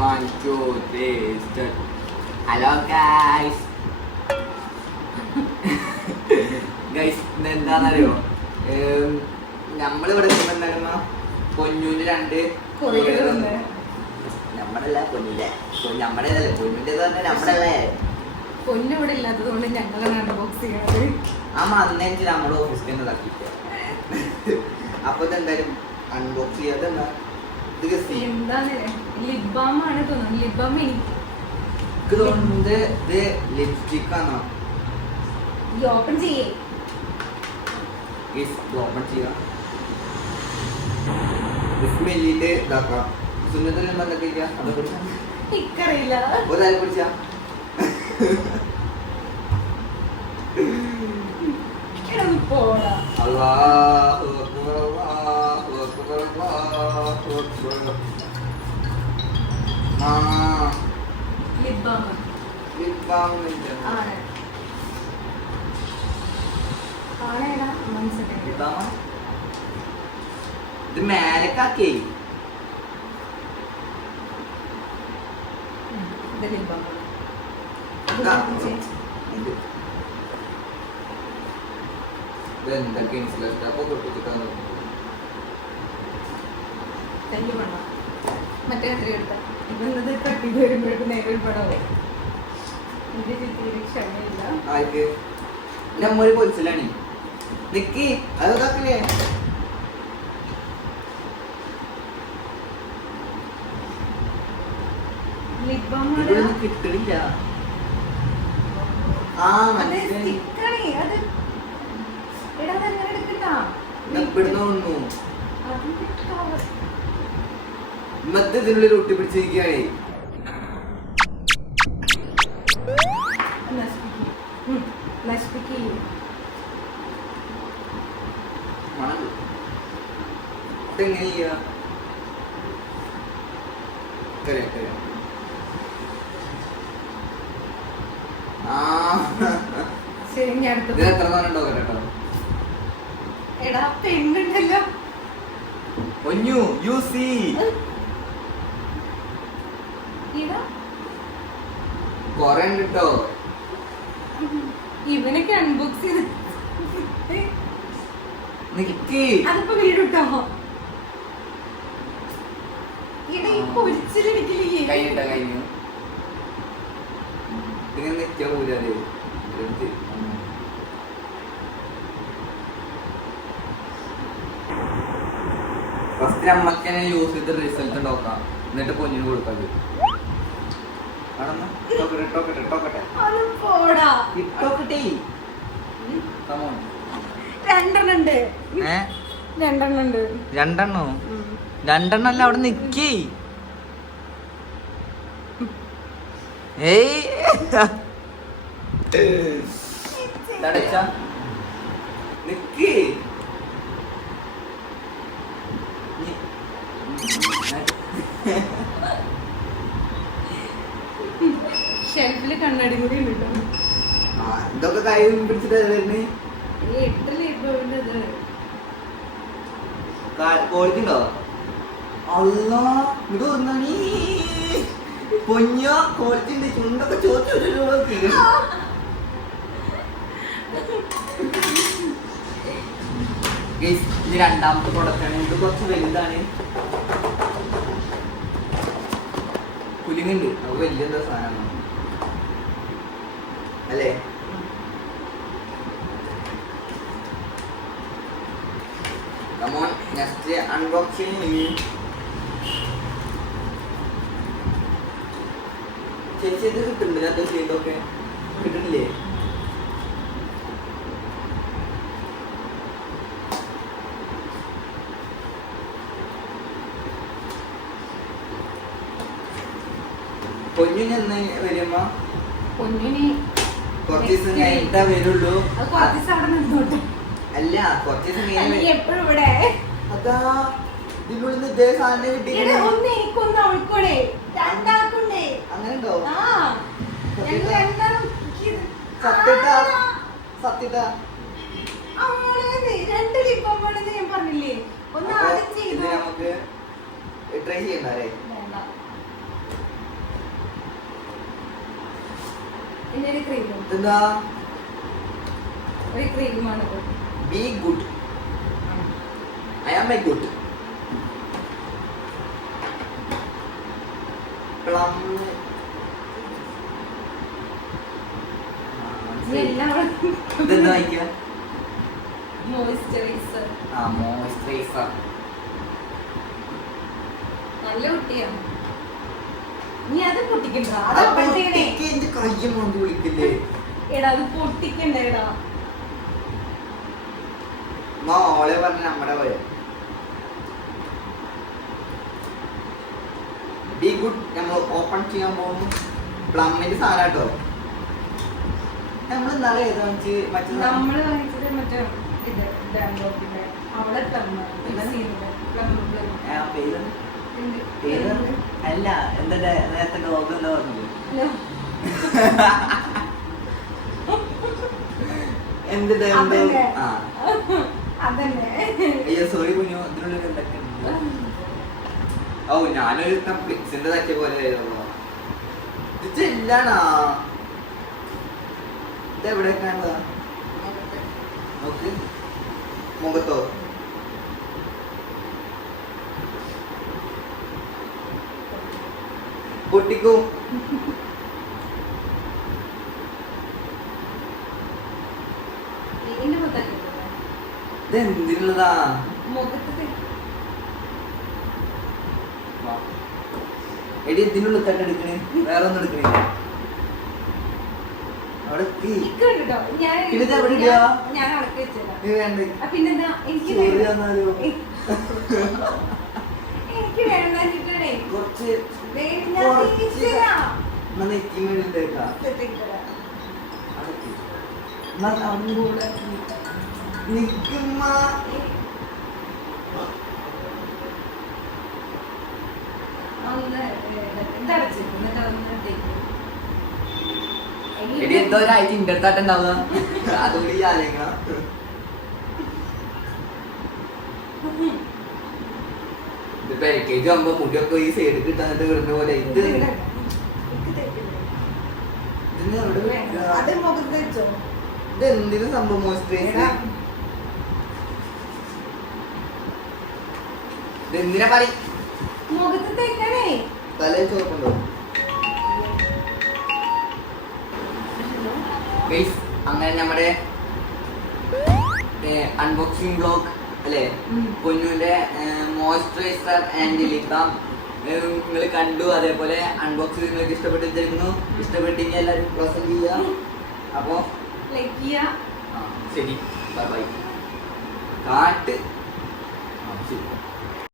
One two three hello guys guys എന്താണെന്നറിയോ? നമ്മളിവിടെ എന്താ പൊന്നൂന്റെ രണ്ട് നമ്മളല്ല പൊന്നില്ലേ നമ്മുടേതല്ലേ പൊന്നിന്റെ നമ്മളല്ലേ. പൊന്നു ഇവിടെ ഇല്ലാത്തത് ഞങ്ങളാണ് ബോക്സ് ചെയ്യാറ് ആ അന്നേച്ച് നമ്മുടെ ഓഫീസിൽ തന്നെ തട്ടിട്ട് അപ്പൊ ഇതെന്തായാലും അൺബോക്സ് ചെയ്യാതെ എന്താ? ഇത് ലിപ് ബാം ആണ് തോന്നുന്നു ലിപ് ബാം എനിക്ക് തോന്നുന്നത് ഇത് ലിപ്സ്റ്റിക് ആണോ ഈ ഓപ്പൺ ചെയ്യേ. ഓപ്പൺ ചെയ്യാം സ്മെല്ലിട്ട് ഇതാക്കാം. സുന്നത്തിൽ വന്നിട്ടില്ല അത് പിടിച്ചാ. എനിക്കറിയില്ല. ഒന്ന് പോടാ. അല്ലാഹു അക്ബർ അല്ലാഹു അക്ബർ അല്ലാഹു അക്ബർ. ലിപ് ബാം ലിപ് ബാം ആണ് ആണേടാ മനസ്സിലായി ലിപ് ബാം ഇത് മേലക്കാക്കേ ഇത് ലിപ് ബാം ഇതാ. ഇത് ഇതെന്തൊക്കെ ഇൻസുലേഷൻ അപ്പൊ പൊട്ടിച്ചിട്ടാണ് തല്ലി പണം മറ്റേ എത്ര എടുത്ത ഇവന്നത് കട്ടി വരുമ്പോഴേക്കും നേരെ ഒരു പടവും എന്റെ ചിത്രയിൽ ക്ഷമയില്ല. ആർക്ക്? നമ്മൊരു പൊരിച്ചിലാണ്. നിക്കി അത് ഇതാക്കില്ലേ? ലിപ് ബാം ഇവിടുന്ന് കിട്ടണില്ല. ആ അത് മനസ്സിലായി സ്റ്റിക്കണേ അത് എടാ അത് അങ്ങനെ എടുക്കണ്ട ഇവിടുന്ന് വന്നു അതിന്റെ cover. ഇതിനുള്ളിൽ ഒട്ടിപ്പിടിച്ചിരിക്കുകയാണേ നശിപ്പിക്ക്. ഉം, നശിപ്പിക്ക്. മണം ഇതെങ്ങനെ ചെയ്യാ കരയാ അടുത്തത് എത്ര കേട്ടോ? എടാ പെണ്ണുണ്ടല്ലോ. ഒഞ്ഞു യു സി. ഇടാ കൊറേ ഉണ്ട് കേട്ടോ ഇവനൊക്കെ അൺബോക്സ് ചെയ്ത് നിക്ക്. അതിപ്പോ വീടുട്ടോ? ഇടാ ഈ പൊരിച്ചിലെനിക്കില്ലേ കഴിഞ്ഞിട്ടാ കഴിഞ്ഞു. ഇങ്ങനെ നിക്കാ പോരാതെ ഫസ്റ്റ് അമ്മക്കനെ യൂസ് ചെയ്ത് റിസൾട്ട് നോക്കാം എന്നിട്ട് പൊന്നിന് കൊടുക്കാം. ഇട്ടോക്കട്ടെ കമോൺ രണ്ടെണ്ണം അവിടെ നിക്കേ. ഏയ്. നിക്ക്. ഷെൽഫിൽ കണ്ണാടി കൂടി ഉണ്ട് കേട്ടോ. ആ, ഇതൊക്കെ കൈ പിടിച്ചിട്ട് ഈ എട്ട് ലിബോവിന്റെ ഇത്. ക്വാളിറ്റി ഉണ്ടോ അല്ല ഇത് നീ. പൊഞ്ഞ ക്വാളിറ്റി ഉണ്ട് ചുണ്ടൊക്കെ ചോദിച്ചു ഇത് രണ്ടാമത്തെ പ്രൊഡക്റ്റ് ആണ് ഇത് കുറച്ച് വലുതാണ്. കുലുങ്ങുണ്ട് അത് വലിയ സാധനമാണ്. അല്ലേ? കമോൺ നെക്സ്റ്റ് അൺബോക്സിങ് ചേച്ചി ഇത് കിട്ടുന്നില്ല അത് ചെയ്തൊക്കെ. കിട്ടുന്നില്ലേ? പൊന്നു ചെന്ന് വരുമ്പോ? പൊന്നിന് കുറച്ച് ദിവസം കഴിഞ്ഞിട്ടേ വരുള്ളൂ. അല്ല കുറച്ച് ദിവസം കഴിഞ്ഞ് എപ്പോഴും ഇവിടെ. അതാ ഇതിനുള്ളിൽ ഇതേ സാധനം രണ്ടാൾക്കുണ്ടേ. അങ്ങനെ ഉണ്ടോ സത്യട്ടാ സത്യട്ടാ രണ്ട് ലിപ്പോമാണെന്ന് ഞാൻ പറഞ്ഞില്ലേ? ഒന്ന് ആദ്യം ചെയ്തു? നമുക്ക് ട്രൈ ചെയ്യണ്ടേ? എന്താ? Be good I am a good plum ഇതെന്താ വായിക്കുക? മോയിസ്ചറൈസർ ആ മോയ്സ്ചറൈസർ നല്ല കുട്ടിയാണ് നീ അത് പൊട്ടിക്കണ്ട. അത് പൊട്ടിക്കണേ. കയ്യും കൊണ്ട് വിളിക്കില്ലേ? എടാ അത് പൊട്ടിക്കണ്ടേടാ. മോളെ പറഞ്ഞ നമ്മുടെ പോലെ ബി ഗുഡ് നമ്മൾ ഓപ്പൺ ചെയ്യാൻ പോകുന്നു. പ്ലമ്മിന്റെ സാധനം കേട്ടോ നമ്മൾ ഇന്നാളെ ഏതാ വെച്ച് മറ്റേ? നമ്മൾ വാങ്ങിച്ചത് മറ്റേ ഇത് ബാങ്കോക്കിന്റെ അവിടെ പ്ലം പ്ലം പ്ലം ആ, പേര് പേര്. അല്ല എന്താ നേരത്തെ ഡോഗ് എന്താ പറഞ്ഞത്? എന്ത്? ഡോഗ് അതന്നെ. ആ. അതന്നെ. അയ്യോ സോറി കുഞ്ഞു. ഇതിനുള്ളിൽ എന്തൊക്കെ ഉണ്ട്? ഓ ഞാനൊരു ഫ്ലിക്സിന്റെ തട്ടിയ പോലെ ആയിരുന്നു. ഇത് നോക്ക്. മുഖത്തോ? പൊട്ടിക്കും. ഇതിന്റെ മുഖത്തൊക്കെ ഇത് എന്തിനുള്ളതാ മുഖത്ത് എടി ഇതിനുള്ളിൽ തട്ട് എടുക്കണേ. വേറെ ഒന്നും എടുക്കണില്ല കുറച്ച് ദേ, ഞാൻ കുറച്ച് തിരിച്ചുതരാം. എന്നാ നെറ്റി മേളിലേക്കാ ഇട്ടിട്ടുതരാം. അടക്കി. എന്നാ അവനും കൂടെ. എടി എന്തോ ഒരാഴ്ച ഇന്റെ അടുത്തായിട്ടുണ്ടാവുക അതുകൂടി ആലോചിക്കണം ഇതിപ്പോ എൽ കെ ജി ആകുമ്പോ മുടിയൊക്കെ ഈ സൈഡ് കിട്ടാന്നിട്ട് വിടുന്ന പോലെ. ഇത് ഇത് എന്തിനു സംഭവം മോയ്സ്ചറൈസർ ഇത് എന്തിനാ തേക്കണേ. തലേ അങ്ങനെ നമ്മുടെ അൺബോക്സിംഗ് ബ്ലോഗ് അല്ലേ. പൊന്നുവിന്റെ മോയ്സ്ചറൈസർ ആൻഡ് ലിബാം നിങ്ങൾ കണ്ടു അതേപോലെ അൺബോക്സ് നിങ്ങൾക്ക് ഇഷ്ടപ്പെട്ടിരിക്കുന്നു ഇഷ്ടപ്പെട്ടെങ്കിൽ എല്ലാവരും പ്രസന്റ് അപ്പോ ലൈക്ക് ചെയ്യാ. ആ, ശരി. ബൈ കാട്ട്. ശരി.